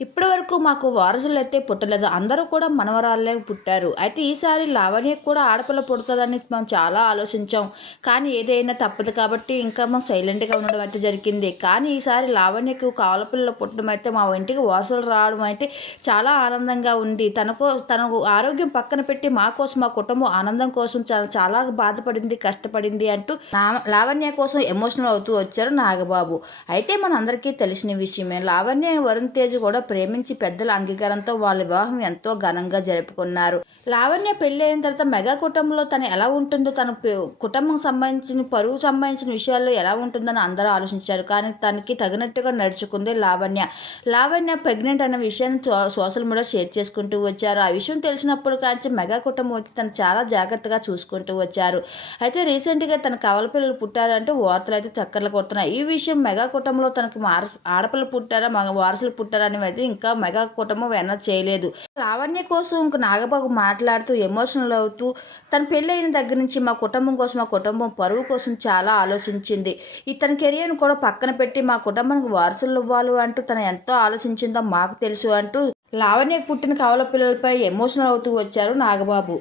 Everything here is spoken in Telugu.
ఇప్పటి వరకు మాకు వారసులైతే పుట్టలేదు. అందరూ కూడా మనవరాళ్ళే పుట్టారు. అయితే ఈసారి లావణ్యకి కూడా ఆడపిల్ల పుడతదని మేము చాలా ఆలోచించాం. కానీ ఏదైనా తప్పదు కాబట్టి ఇంకా మేము సైలెంట్‌గా ఉండడం అయితే జరిగింది. కానీ ఈసారి లావణ్యకు కవలపిల్ల పుట్టడం అయితే మా ఇంటికి వారసులు రావడం అయితే చాలా ఆనందంగా ఉంది. తనకు ఆరోగ్యం పక్కన పెట్టి మా కోసం, మా కుటుంబం ఆనందం కోసం చాలా చాలా బాధపడింది, కష్టపడింది అంటూ లావణ్య కోసం ఎమోషనల్ అవుతూ వచ్చారు నాగబాబు. అయితే మనందరికీ తెలిసిన విషయమే. లావణ్య, వరుణ్ తేజ్ కూడా ప్రేమించి పెద్దల అంగీకారంతో వాళ్ళ వివాహం ఎంతో ఘనంగా జరుపుకున్నారు. లావణ్య పెళ్లి అయిన తర్వాత మెగా కుటుంబంలో తను ఎలా ఉంటుందో, తన కుటుంబం సంబంధించిన పరువు సంబంధించిన విషయాల్లో ఎలా ఉంటుందని అందరూ ఆలోచించారు. కానీ తనకి తగినట్టుగా నడుచుకుంది లావణ్య. లావణ్య ప్రెగ్నెంట్ అనే విషయాన్ని సోషల్ మీడియా షేర్ చేసుకుంటూ వచ్చారు. ఆ విషయం తెలిసినప్పుడు కాంచి మెగా కుటుంబం వచ్చి తను చాలా జాగ్రత్తగా చూసుకుంటూ వచ్చారు. అయితే రీసెంట్గా తన కవల పిల్లలు పుట్టారంటూ వార్తలు అయితే చక్కర్లు కొడుతున్నాయి. ఈ విషయం మెగా కుటుంబంలో తనకు ఆడపిల్లలు పుట్టారా, మగ వారసులు పుట్టారా అని అయితే ఇంకా మెగా కుటుంబం వెనక్కి చేయలేదు. లావణ్య కోసం ఇంక నాగబాబు మాట్లాడుతూ ఎమోషనల్ అవుతూ తన పెళ్ళి అయిన దగ్గర నుంచి మా కుటుంబం కోసం, మా కుటుంబం పరువు కోసం చాలా ఆలోచించింది. తన కెరియర్ను కూడా పక్కన పెట్టి మా కుటుంబానికి వారసులు ఇవ్వాలి అంటూ తను ఎంతో ఆలోచించిందో మాకు తెలుసు అంటూ లావణ్యకు పుట్టిన కవల పిల్లలపై ఎమోషనల్ అవుతూ వచ్చారు నాగబాబు.